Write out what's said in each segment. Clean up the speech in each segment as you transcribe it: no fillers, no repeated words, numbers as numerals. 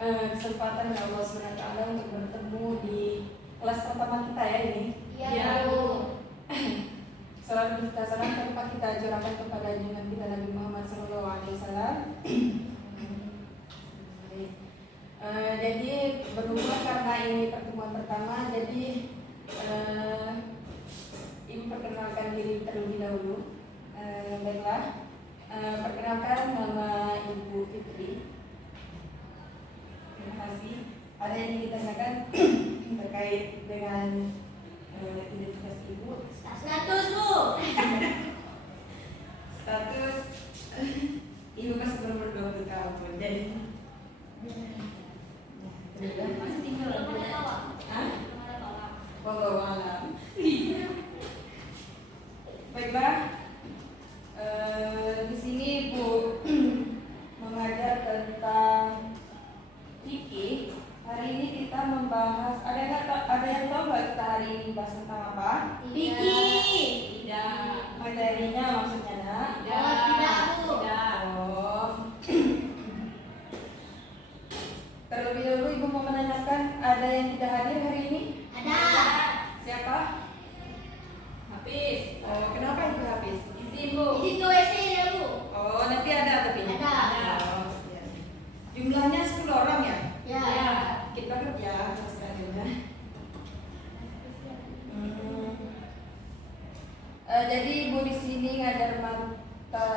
kesempatan ya Allah SWT untuk bertemu di kelas pertama kita ya ini. Iya, Bu. Selalu kita salam tanpa kita ajarkan kepada junjungan kita Nabi Muhammad SAW. Jadi berhubung karena ini pertemuan pertama, jadi Ibu perkenalkan diri terlebih dahulu. Baiklah, perkenalkan nama Ibu Fitri. Terima kasih. Ada yang ingin ditanyakan terkait dengan identitas Ibu? Status, Bu. Status Ibu masih belum berdoa tahun. Jadi Masih tinggal di bawah. Wallahu a'lam. Baiklah, di sini Ibu mengajar tentang fikih. Hari ini kita membahas, ada yang tahu nggak kita hari ini bahas tentang apa? Fikih. Tidak. Materinya maksudnya nak? Tidak, Bu. Oh. Terlebih dahulu Ibu mau menanyakan, ada yang tidak hadir hari ini? Ada. Siapa? Hafiz. Oh, kenapa itu Hafiz? Izin, Bu. Izin ke WC ya, Bu. Oh, nanti ada tapi? Ada. Oh, ya. Jumlahnya 10 orang ya? Ya. Kita kerja sekalinya. Jadi Ibu di sini ngajar mata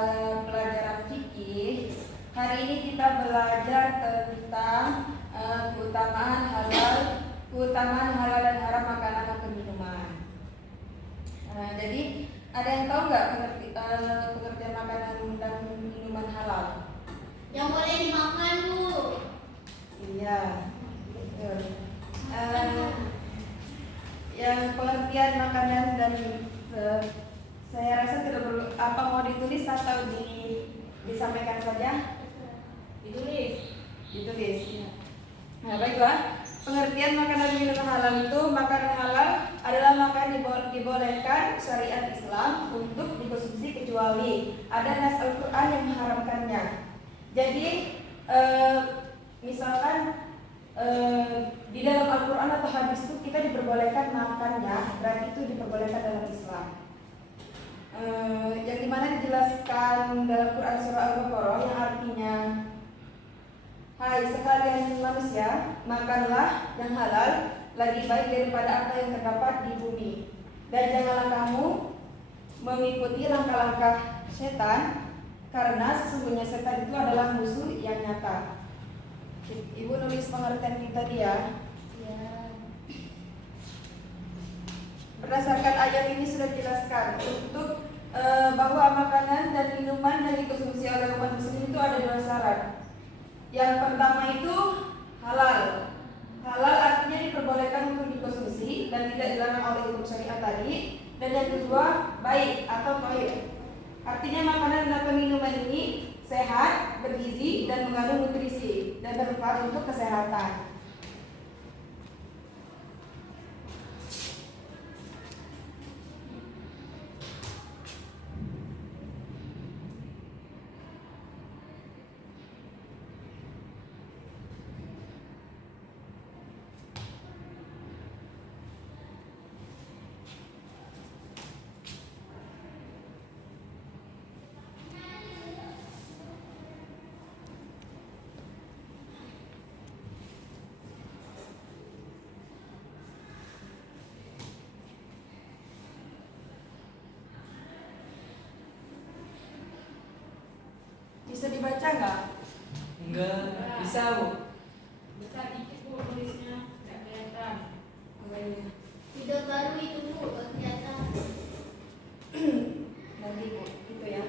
pelajaran fikih. Hari ini kita belajar tentang keutamaan halal dan haram makanan atau minuman. Jadi ada yang tahu nggak pengertian makanan dan minuman halal? Yang boleh dimakan, Bu. Iya, betul. Yang pengertian makanan dan saya rasa tidak perlu apa mau ditulis atau disampaikan saja? Ditulis. Ya. Nah, baiklah. Pengertian makanan dan minuman halal itu, makanan halal adalah makanan dibolehkan syariat Islam untuk dikonsumsi kecuali ada nas Al-Quran yang mengharamkannya. Jadi misalkan di dalam Al-Quran atau hadis itu kita diperbolehkan makannya, berarti itu diperbolehkan dalam Islam. Yang dimana dijelaskan dalam Quran surah Al-Baqarah yang artinya, hai sekalian manusia, makanlah yang halal, lagi baik daripada apa yang terdapat di bumi, dan janganlah kamu mengikuti langkah-langkah setan, karena sesungguhnya setan itu adalah musuh yang nyata. Ibu nulis pengertian kita dia. Ya. Berdasarkan ayat ini sudah dijelaskan untuk bahwa makanan dan minuman yang dikonsumsi oleh umat muslim itu ada 2 syarat. Yang pertama itu halal. Halal artinya diperbolehkan untuk dikonsumsi dan tidak dilarang oleh hukum syariat tadi. Dan yang kedua baik atau thayyib. Artinya makanan atau minuman ini sehat, bergizi dan mengandung nutrisi dan bermanfaat untuk kesehatan. Bisa dibaca nggak? Enggak, bisa Bu. Besar dikit Bu tulisnya, nggak kelihatan. Video baru itu, Bu, kelihatan. Nanti Bu, itu ya,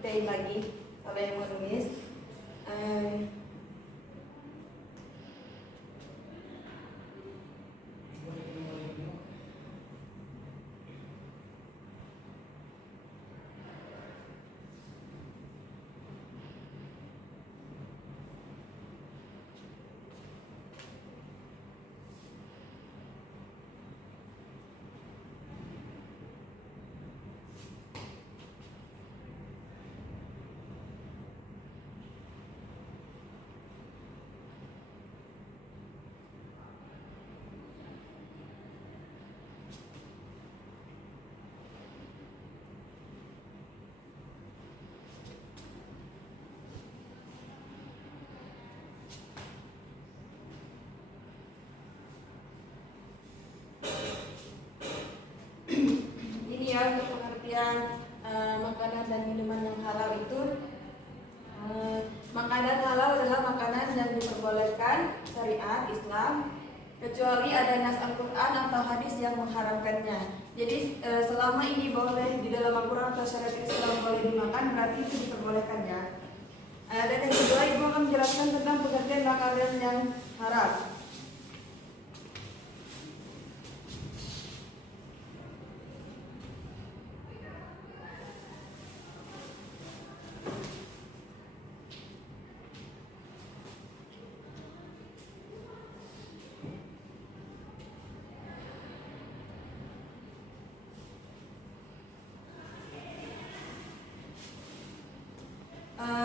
detail lagi kalau yang mau nulis. diperbolehkan syariat Islam kecuali ada nas Al-Quran atau hadis yang mengharamkannya. Jadi selama ini boleh di dalam Al-Quran atau syariat Islam boleh dimakan, berarti itu diperbolehkan ya. Dan yang kedua, ibu akan menjelaskan tentang pengertian makanan yang haram.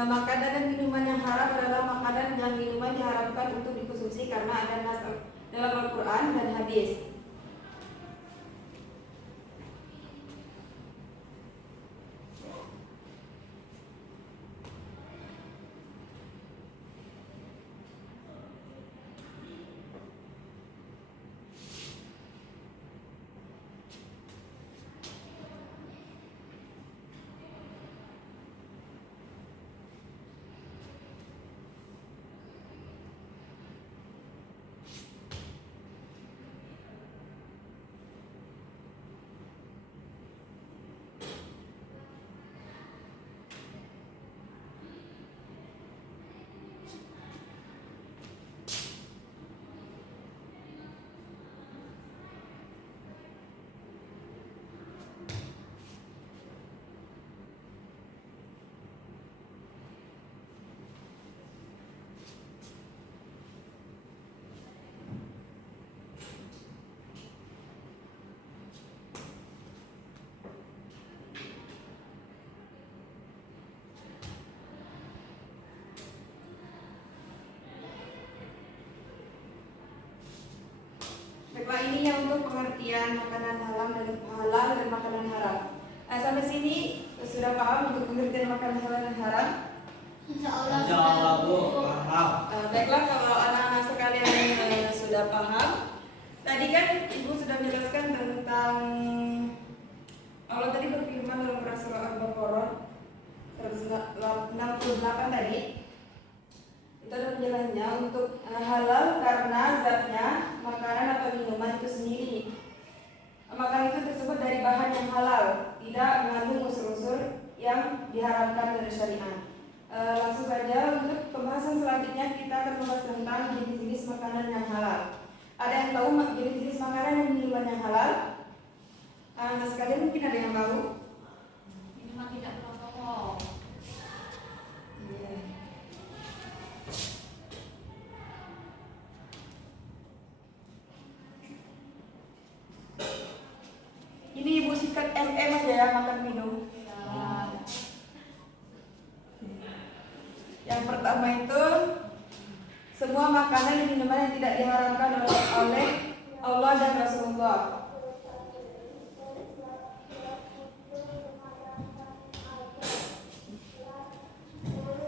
Makanan dan minuman yang haram adalah makanan dan minuman diharamkan untuk dikonsumsi karena ada nas dalam Al-Quran dan hadis. Baiklah, ini yang untuk pengertian makanan halal dan makanan haram. Sampai sini sudah paham untuk pengertian makanan halal dan haram? Insyaallah Bu. Paham. Baiklah, kalau anak-anak sekalian sudah paham, tadi kan ibu sudah menjelaskan tentang Allah tadi berfirman dalam surah Al-Baqarah 168 tadi. Itu ada penjelasannya untuk halal karena zatnya makanan atau minuman itu sendiri. Makanan itu tersebut dari bahan yang halal, tidak mengandung unsur-unsur yang diharamkan dari syariat. Langsung saja untuk pembahasan selanjutnya kita akan membahas tentang jenis-jenis makanan yang halal. Ada yang tahu jenis-jenis makanan dan minuman yang halal? Nah, sekalian mungkin ada yang tahu? Minuman tidak beralkohol. Iya. Ini ibu sikat MM aja ya makan minum. Yang pertama itu semua makanan dan minuman yang tidak diharamkan oleh Allah dan Rasulullah.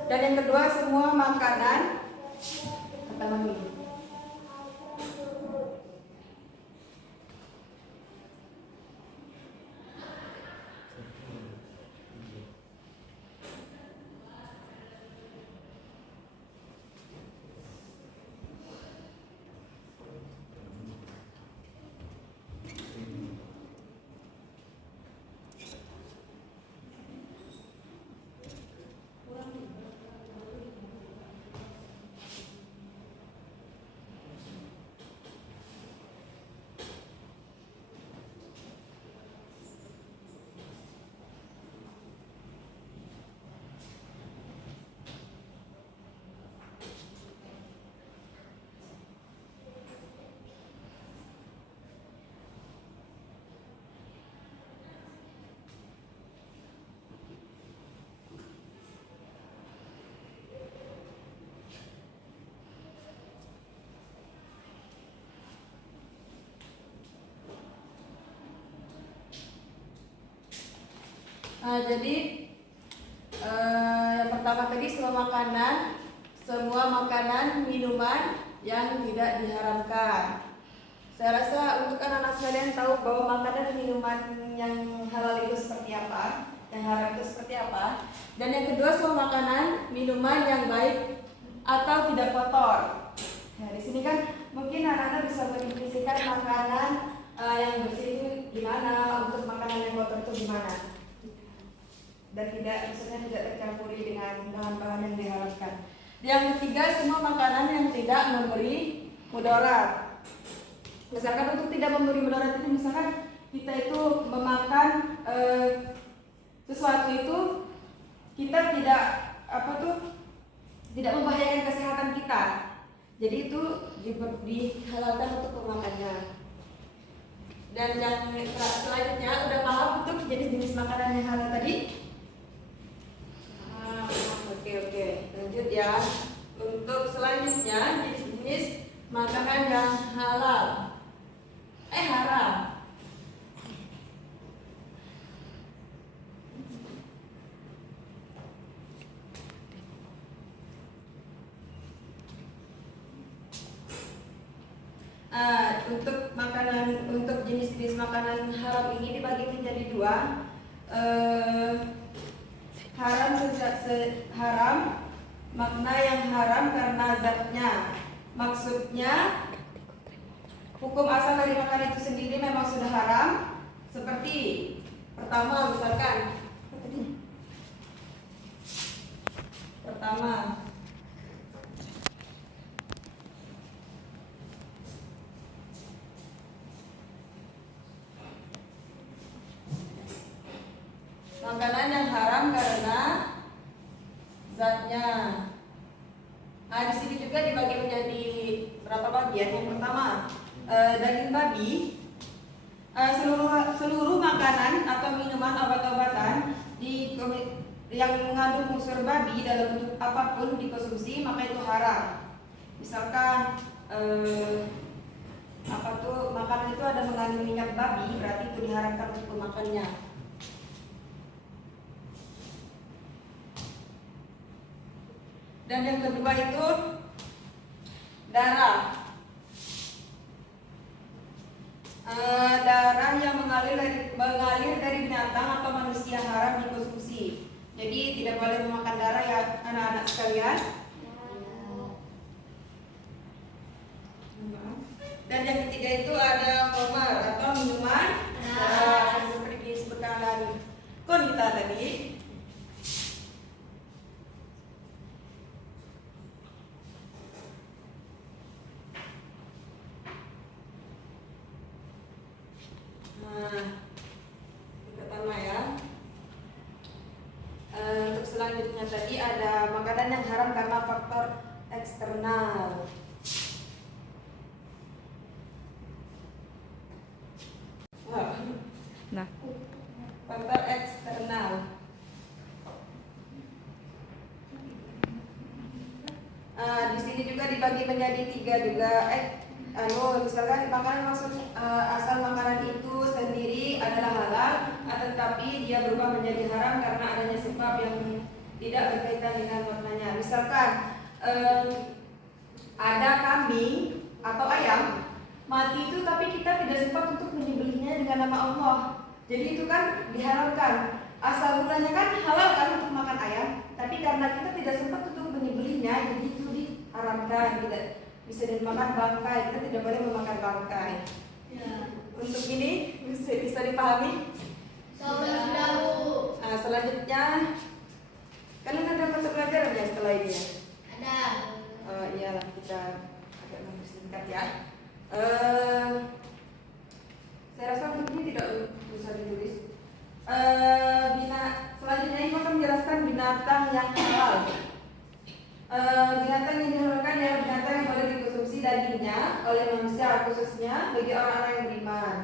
Dan yang kedua semua makanan kata mami. Jadi yang pertama tadi semua makanan, minuman yang tidak diharamkan. Saya rasa untuk anak-anak sekalian tahu bahwa makanan dan minuman yang halal itu seperti apa, yang haram itu seperti apa. Dan yang kedua semua makanan, minuman yang baik atau tidak kotor. Nah, di sini kan mungkin anak-anak bisa mendefinisikan makanan yang bersih itu gimana, untuk makanan yang kotor itu gimana, dan maksudnya tidak tercampuri dengan bahan-bahan yang diharapkan. Yang ketiga, semua makanan yang tidak memberi mudarat. Misalkan untuk tidak memberi mudarat itu, misalkan kita itu memakan sesuatu itu kita tidak tidak membahayakan kesehatan kita. Jadi itu dihalalkan untuk memakannya. Dan yang selanjutnya, udah paham untuk jenis-jenis makanan yang halal tadi? Oke, lanjut ya. Untuk selanjutnya, jenis-jenis makanan yang halal haram. Untuk jenis-jenis makanan haram ini dibagi menjadi dua. Haram, makna yang haram karena zatnya. Maksudnya hukum asal dari makanan itu sendiri memang sudah haram. Seperti pertama, misalkan makanan yang haram karena zatnya. Nah, di sini juga dibagi menjadi berapa bagian. Yang pertama, daging babi. Seluruh makanan atau minuman obat-obatan yang mengandung unsur babi dalam bentuk apapun dikonsumsi, maka itu haram. Misalkan makanan itu ada mengandung minyak babi, berarti itu diharamkan untuk memakannya. Dan yang kedua itu darah. Darah yang mengalir dari binatang atau manusia haram dikonsumsi. Jadi tidak boleh memakan darah ya anak-anak sekalian. Dan yang ketiga itu ada khamar atau minuman seperti disebutkan Konita tadi. Pertama ya. Untuk selanjutnya tadi ada makanan yang haram karena faktor eksternal. Nah, Faktor eksternal. Di sini juga dibagi menjadi tiga juga. Misalkan makanan asal makanan itu sendiri adalah halal, tetapi dia berubah menjadi haram karena adanya sebab yang tidak berkaitan dengan maknanya. Misalkan ada kambing atau ayam mati itu, tapi kita tidak sempat untuk menyembelihnya dengan nama Allah. Jadi itu kan diharamkan. Asal mulanya kan halal kan untuk makan ayam, tapi karena kita tidak sempat untuk menyembelihnya, jadi itu diharamkan. Tidak bisa dimakan bangkai, kita tidak boleh memakan bangkai. Ya. Untuk ini bisa dipahami? Sudah, Bu. Selanjutnya kalian ada mata pelajaran ya setelah ini ya? Ada. Iyalah, kita agak mempersingkat ya. Saya rasa untuk ini tidak bisa ditulis. Selanjutnya ini akan menjelaskan binatang yang halal. Binatang yang dihalalkan adalah binatang yang boleh dikonsumsi dagingnya oleh manusia, khususnya bagi orang-orang yang beriman.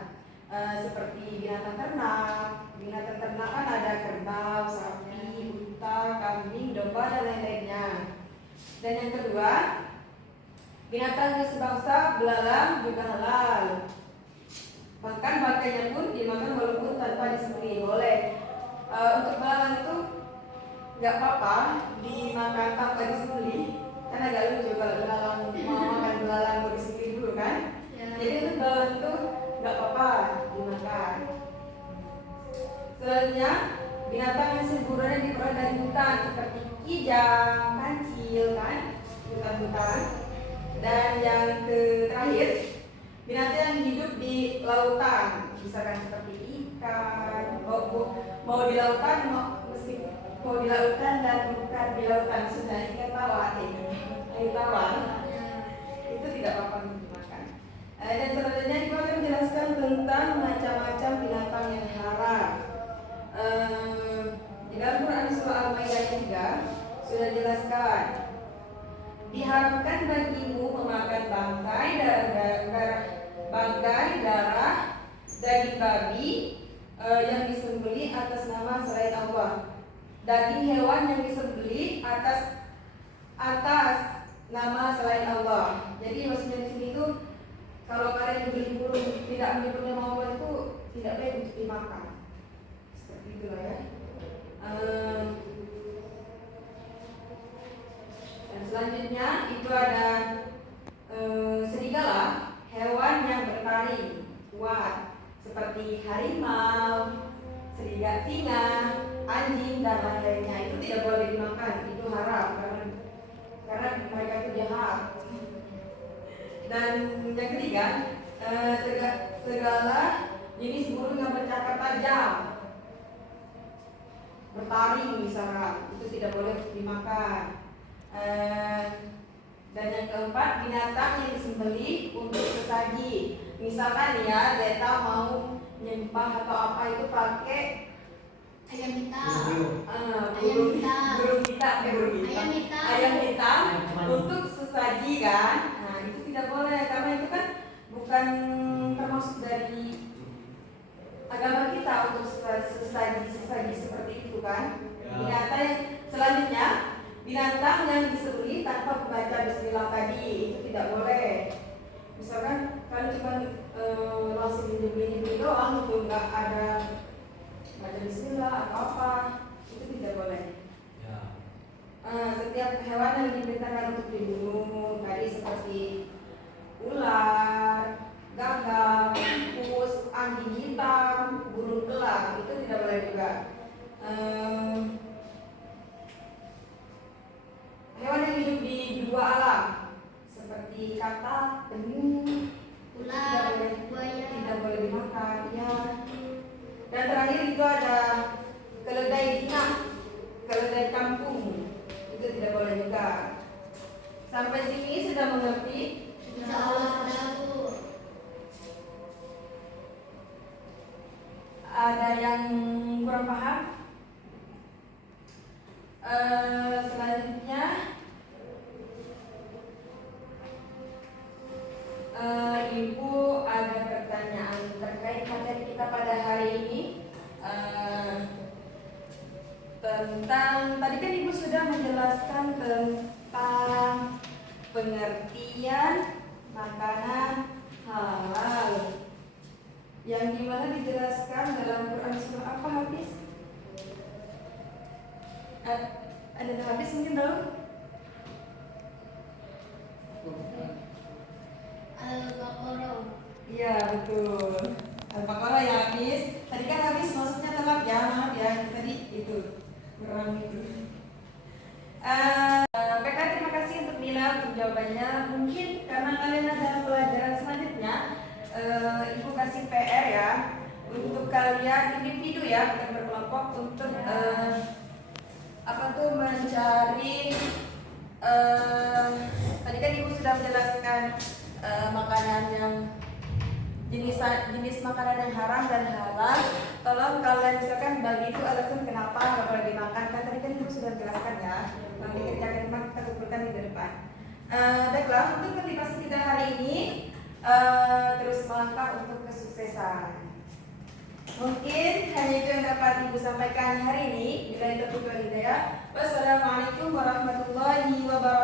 Seperti binatang ternak. Binatang ternak kan ada kerbau, sapi, unta, kambing, domba, dan lain-lainnya. Dan yang kedua, binatang sebangsa belalang juga halal. Bahkan bangkainya pun dimakan walaupun tanpa disembelih, boleh. Untuk belalang itu nggak apa-apa dimakan tanpa disembelih, kan agak lucu kalau belalang mau makan belalang baru disembelih dulu kan. Ya. Jadi untuk belalang itu nggak apa-apa dimakan. Selanjutnya binatang yang buruannya diperoleh dari hutan seperti kijang, kancil kan. hutan-hutan. Dan yang terakhir, binatang yang hidup di lautan, misalkan seperti ikan, mau di lautan, mau di lautan dan bukan di lautan, sudah ikan tawar, air tawar, itu tidak apa-apa untuk dimakan. Dan selanjutnya Ibu akan menjelaskan tentang macam-macam binatang yang haram. Di dalam Quran surah Al-Maidah 3 sudah dijelaskan, diharamkan bagimu memakan bangkai, darah, daging babi yang disembelih atas nama selain Allah, daging hewan yang disembelih atas nama selain Allah. Jadi maksudnya di sini itu kalau kalian beli burung tidak menyebut nama Allah itu tidak baik untuk dimakan. Seperti itulah ya. Dan selanjutnya itu ada serigala, hewan yang bertaring kuat seperti harimau, singa, anjing dan lain-lainnya. Itu tidak boleh dimakan, itu haram karena mereka itu jahat. Dan yang ketiga, segala jenis burung yang bercakap tajam, bertaring misalnya, itu tidak boleh dimakan. Dan yang keempat, binatang yang disembelih untuk sesaji. Misalkan ya, Zeta mau nyembah atau apa itu pakai Ayam hitam. ayam hitam untuk sesaji kan. Nah, itu tidak boleh karena itu kan bukan termasuk dari agama kita untuk sesaji seperti itu kan. Binatang yang selanjutnya, binatang yang disembelih tanpa membaca bismillah tadi, itu tidak boleh. Misalkan kalau cuma langsung nyembelih doang, itu nggak ada baca bismillah atau apa, itu tidak boleh. Setiap hewan yang diperintahkan untuk dibunuh tadi seperti ular, gagak, tikus, anjing hitam, burung elang, itu tidak boleh juga. Hewan yang hidup di dua alam seperti katak, penyu, Ular, tidak boleh dimakan ya. Dan terakhir itu ada keledai jinak, keledai kampung, itu tidak boleh juga. Sampai sini sudah mengerti? Insya Allah sudah, Bu. Ada yang kurang paham? Selanjutnya Ibu ada pertanyaan terkait materi kita pada hari ini, tentang tadi kan Ibu sudah menjelaskan tentang pengertian makanan halal yang dimana dijelaskan dalam Quran surah apa habis? Ada habis mungkin tahu? Al-Baqarah. Iya betul. Al-Baqarah ya habis. Tadi kan habis maksudnya telat ya, maaf ya. Tadi itu berang itu. PK terima kasih untuk Nila untuk jawabannya. Mungkin karena kalian ada pelajaran selanjutnya, Ibu kasih PR ya untuk kalian individu ya, bukan berkelompok, untuk mencari tadi kan Ibu sudah menjelaskan makanan yang jenis makanan yang haram dan halal. Tolong kalian misalkan bagi itu alasan kenapa nggak boleh dimakan, kan tadi kan Ibu sudah menjelaskan ya. Nanti kita kumpulkan di depan. Baiklah, untuk motivasi kita hari ini terus melangkah untuk kesuksesan. Mungkin hanya itu yang dapat Ibu sampaikan hari ini. Bila itu hidayah. Wassalamualaikum warahmatullahi wabarakatuh.